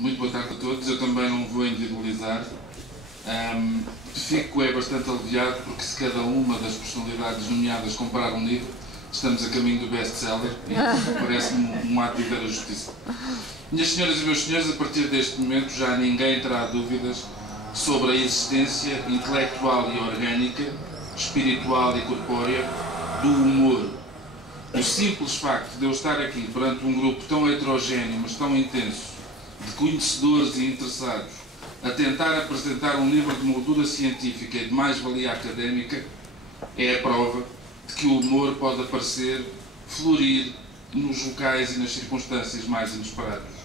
Muito boa tarde a todos. Eu também não vou individualizar. Fico bastante aliviado porque se cada uma das personalidades nomeadas comprar um livro, estamos a caminho do best-seller e parece-me um ato de ver a justiça. Minhas senhoras e meus senhores, a partir deste momento já ninguém terá dúvidas sobre a existência intelectual e orgânica, espiritual e corpórea do humor. O simples facto de eu estar aqui perante um grupo tão heterogéneo, mas tão intenso, de conhecedores e interessados, a tentar apresentar um livro de moldura científica e de mais-valia académica, é a prova de que o humor pode aparecer, florir nos locais e nas circunstâncias mais inesperados.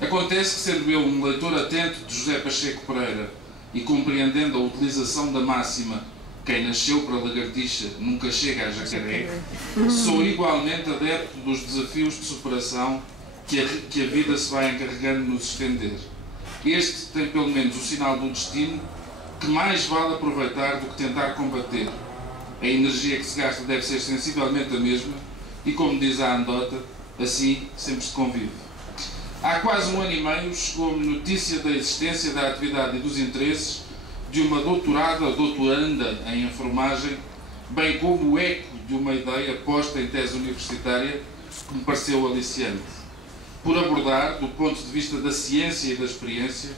Acontece que, sendo eu um leitor atento de José Pacheco Pereira e compreendendo a utilização da máxima "quem nasceu para a lagartixa nunca chega a jacaré", sou igualmente adepto dos desafios de superação que a vida se vai encarregando de nos estender. Este tem pelo menos o sinal do destino que mais vale aproveitar do que tentar combater. A energia que se gasta deve ser sensivelmente a mesma e, como diz a anedota, assim sempre se convive. Há quase um ano e meio chegou-me notícia da existência, da atividade e dos interesses de uma doutorada ou doutoranda em enfermagem, bem como o eco de uma ideia posta em tese universitária que me pareceu aliciante, por abordar, do ponto de vista da ciência e da experiência,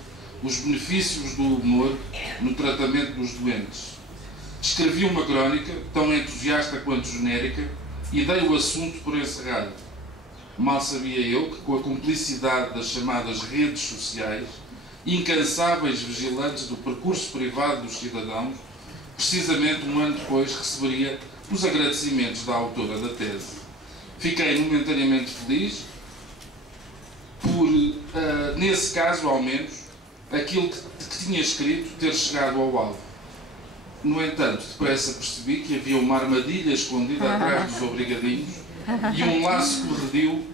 os benefícios do humor no tratamento dos doentes. Escrevi uma crónica, tão entusiasta quanto genérica, e dei o assunto por encerrado. Mal sabia eu que, com a cumplicidade das chamadas redes sociais, incansáveis vigilantes do percurso privado dos cidadãos, precisamente um ano depois receberia os agradecimentos da autora da tese. Fiquei momentaneamente feliz por, nesse caso ao menos, aquilo que tinha escrito ter chegado ao alvo. No entanto, depressa percebi que havia uma armadilha escondida atrás dos obrigadinhos e um laço corredio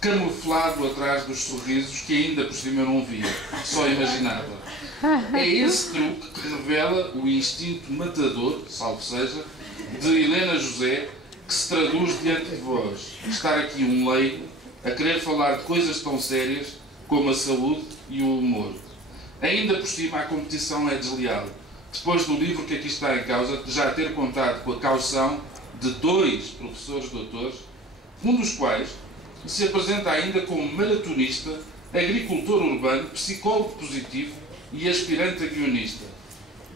camuflado atrás dos sorrisos que ainda por cima eu não via, só imaginava. É esse truque que revela o instinto matador, salvo seja, de Helena José, que se traduz diante de vós. Estar aqui um leigo a querer falar de coisas tão sérias como a saúde e o humor. Ainda por cima a competição é desleal. Depois do livro que aqui está em causa, já ter contado com a caução de 2 professores doutores, um dos quais se apresenta ainda como maratonista, agricultor urbano, psicólogo positivo e aspirante a guionista.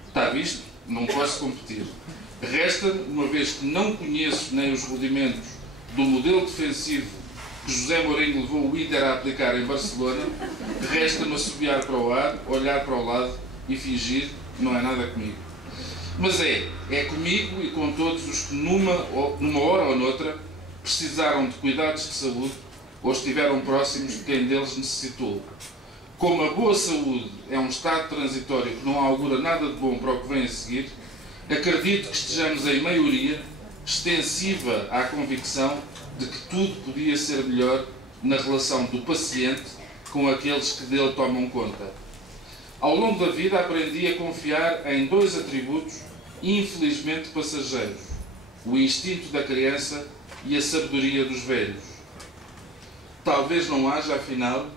Está visto? Não posso competir. Resta-me, uma vez que não conheço nem os rudimentos do modelo defensivo que José Mourinho levou o Inter a aplicar em Barcelona, resta-me assobiar para o ar, olhar para o lado e fingir que não é nada comigo. Mas é comigo e com todos os que numa hora ou noutra precisaram de cuidados de saúde ou estiveram próximos de quem deles necessitou. Como a boa saúde é um estado transitório que não augura nada de bom para o que vem a seguir, acredito que estejamos em maioria extensiva à convicção de que tudo podia ser melhor na relação do paciente com aqueles que dele tomam conta. Ao longo da vida aprendi a confiar em 2 atributos infelizmente passageiros: o instinto da criança e a sabedoria dos velhos. Talvez não haja, afinal,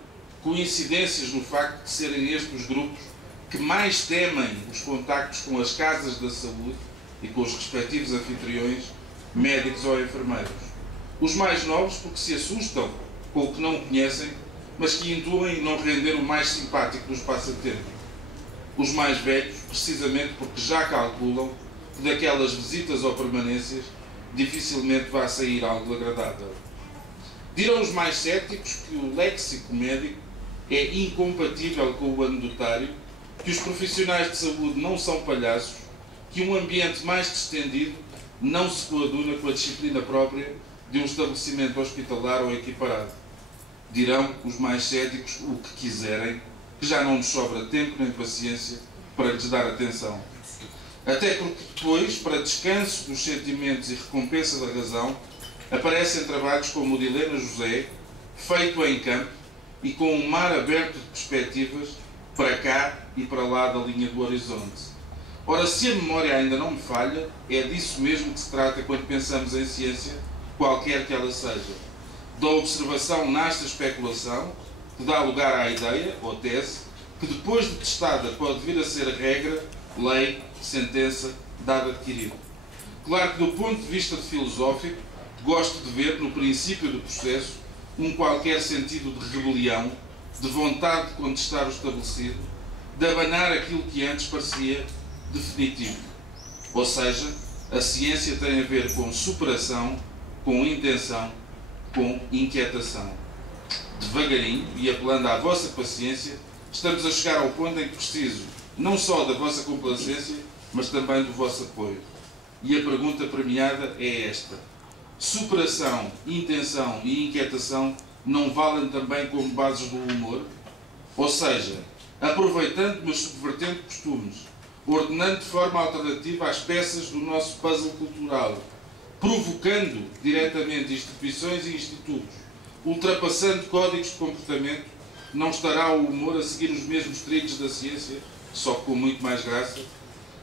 coincidências no facto de serem estes os grupos que mais temem os contactos com as casas da saúde e com os respectivos anfitriões, médicos ou enfermeiros. Os mais novos porque se assustam com o que não conhecem, mas que intuem não render o mais simpático dos passatempos. Os mais velhos, precisamente porque já calculam que daquelas visitas ou permanências dificilmente vai sair algo agradável. Dirão os mais céticos que o léxico médico é incompatível com o anedotário, que os profissionais de saúde não são palhaços, que um ambiente mais distendido não se coaduna com a disciplina própria de um estabelecimento hospitalar ou equiparado. Dirão os mais céticos o que quiserem, que já não nos sobra tempo nem paciência para lhes dar atenção. Até porque depois, para descanso dos sentimentos e recompensa da razão, aparecem trabalhos como o de Helena José, feito em campo e com um mar aberto de perspectivas para cá e para lá da linha do horizonte. Ora, se a memória ainda não me falha, é disso mesmo que se trata quando pensamos em ciência, qualquer que ela seja. Da observação nasce a especulação, que dá lugar à ideia, ou tese, que depois de testada pode vir a ser regra, lei, sentença, dado adquirido. Claro que do ponto de vista filosófico, gosto de ver no princípio do processo um qualquer sentido de rebelião, de vontade de contestar o estabelecido, de abanar aquilo que antes parecia definitivo. Ou seja, a ciência tem a ver com superação, com intenção, com inquietação. Devagarinho, e apelando à vossa paciência, estamos a chegar ao ponto em que preciso não só da vossa complacência, mas também do vosso apoio. E a pergunta premiada é esta: superação, intenção e inquietação não valem também como bases do humor? Ou seja, aproveitando mas subvertendo costumes, ordenando de forma alternativa as peças do nosso puzzle cultural, provocando diretamente instituições e institutos, ultrapassando códigos de comportamento, não estará o humor a seguir os mesmos trilhos da ciência, só que com muito mais graça?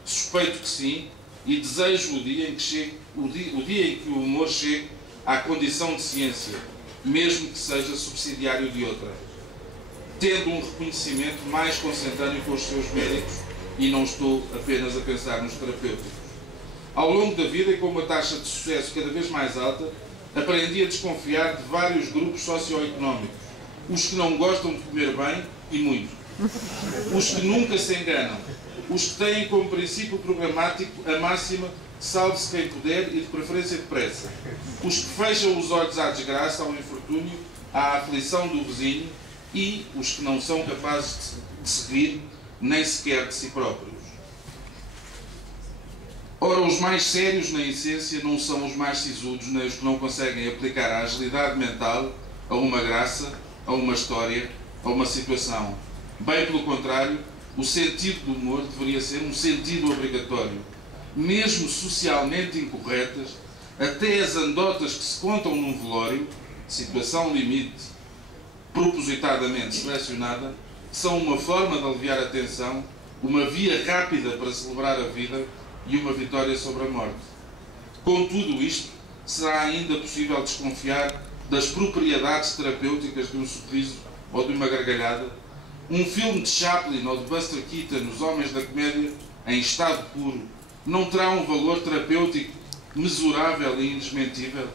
Suspeito que sim, e desejo o dia em que o humor chegue à condição de ciência, mesmo que seja subsidiário de outra, tendo um reconhecimento mais consentâneo com os seus médicos, e não estou apenas a pensar nos terapêuticos. Ao longo da vida, e com uma taxa de sucesso cada vez mais alta, aprendi a desconfiar de vários grupos socioeconómicos: os que não gostam de comer bem e muito, os que nunca se enganam, os que têm como princípio programático a máxima salve-se quem puder e de preferência depressa, os que fecham os olhos à desgraça, ao infortúnio, à aflição do vizinho, e os que não são capazes de se rir nem sequer de si próprios. Ora, os mais sérios na essência não são os mais sisudos, nem os que não conseguem aplicar a agilidade mental a uma graça, a uma história, a uma situação. Bem pelo contrário, o sentido do humor deveria ser um sentido obrigatório. Mesmo socialmente incorretas, até as andotas que se contam num velório, situação limite, propositadamente selecionada, são uma forma de aliviar a tensão, uma via rápida para celebrar a vida e uma vitória sobre a morte. Com tudo isto, será ainda possível desconfiar das propriedades terapêuticas de um sorriso ou de uma gargalhada? Um filme de Chaplin ou de Buster Keaton, Os Homens da Comédia, em estado puro, não terá um valor terapêutico mesurável e indesmentível?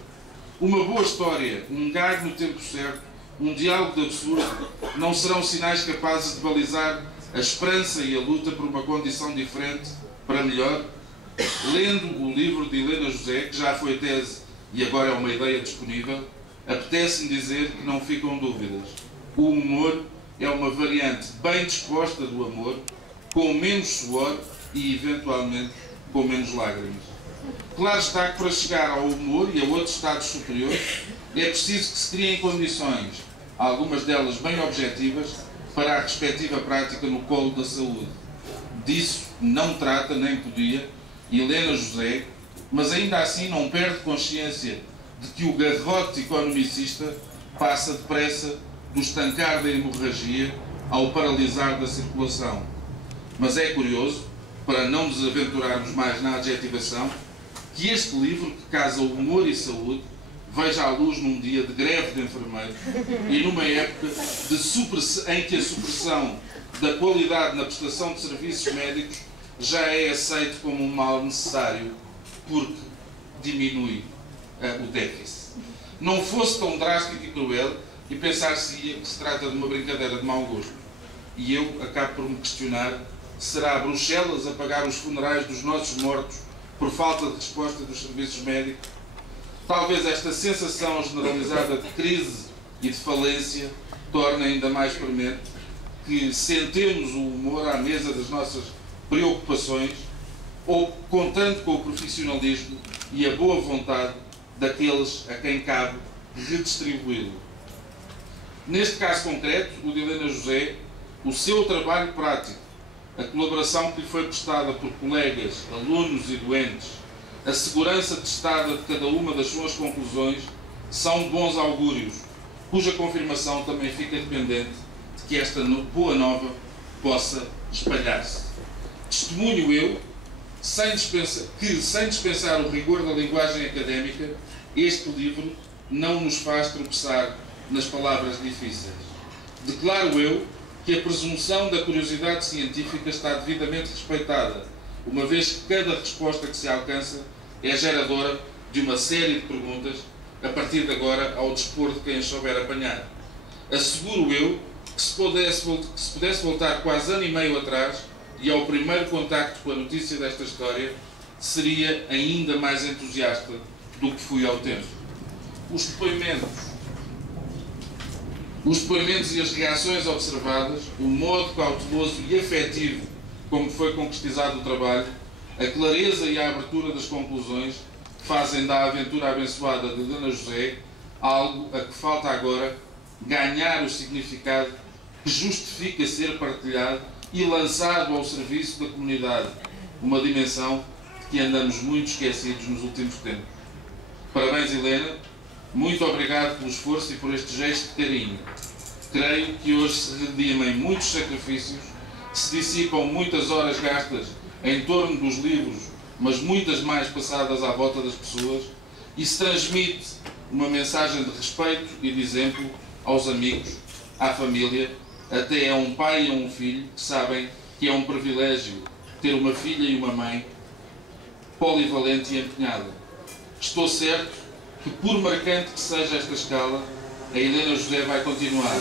Uma boa história, um gag no tempo certo, um diálogo de absurdo, não serão sinais capazes de balizar a esperança e a luta por uma condição diferente para melhor? Lendo o livro de Helena José, que já foi tese e agora é uma ideia disponível, apetece-me dizer que não ficam dúvidas. O humor é uma variante bem disposta do amor, com menos suor e, eventualmente, com menos lágrimas. Claro está que para chegar ao humor e a outros estados superiores é preciso que se criem condições, algumas delas bem objetivas, para a respectiva prática no colo da saúde. Disso não trata nem podia Helena José, mas ainda assim não perde consciência de que o garrote economicista passa depressa do estancar da hemorragia ao paralisar da circulação. Mas é curioso, para não nos aventurarmos mais na adjetivação, que este livro, que casa humor e saúde, veja a luz num dia de greve de enfermeiros e numa época em que a supressão da qualidade na prestação de serviços médicos já é aceito como um mal necessário, porque diminui o déficit. Não fosse tão drástico e cruel, e pensar-se-ia que se trata de uma brincadeira de mau gosto. E eu acabo por me questionar: será Bruxelas a pagar os funerais dos nossos mortos por falta de resposta dos serviços médicos? Talvez esta sensação generalizada de crise e de falência torne ainda mais premente que sentemos o humor à mesa das nossas preocupações, ou contando com o profissionalismo e a boa vontade daqueles a quem cabe redistribuí-lo. Neste caso concreto, o de Helena José, o seu trabalho prático, a colaboração que lhe foi prestada por colegas, alunos e doentes, a segurança testada de cada uma das suas conclusões, são bons augúrios, cuja confirmação também fica dependente de que esta boa nova possa espalhar-se. Testemunho eu, sem dispensar o rigor da linguagem académica, este livro não nos faz tropeçar nas palavras difíceis. Declaro eu que a presunção da curiosidade científica está devidamente respeitada, uma vez que cada resposta que se alcança é geradora de uma série de perguntas, a partir de agora, ao dispor de quem as souber apanhar. Asseguro eu que se pudesse voltar quase ano e meio atrás e ao primeiro contacto com a notícia desta história, seria ainda mais entusiasta do que fui ao tempo. Os depoimentos e as reações observadas, o modo cauteloso e afetivo como foi concretizado o trabalho, a clareza e a abertura das conclusões fazem da aventura abençoada de Dona José algo a que falta agora ganhar o significado que justifica ser partilhado e lançado ao serviço da comunidade, uma dimensão de que andamos muito esquecidos nos últimos tempos. Parabéns, Helena, muito obrigado pelo esforço e por este gesto de carinho. Creio que hoje se redimem muitos sacrifícios, se dissipam muitas horas gastas em torno dos livros, mas muitas mais passadas à volta das pessoas, e se transmite uma mensagem de respeito e de exemplo aos amigos, à família, até a um pai e a um filho que sabem que é um privilégio ter uma filha e uma mãe polivalente e empenhada. Estou certo que, por marcante que seja esta escala, a Helena José vai continuar,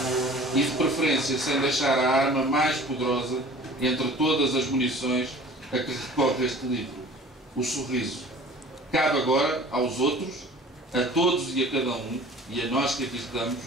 e de preferência sem deixar a arma mais poderosa entre todas as munições a que recorre este livro, o sorriso. Cabe agora aos outros, a todos e a cada um, e a nós que aqui estamos,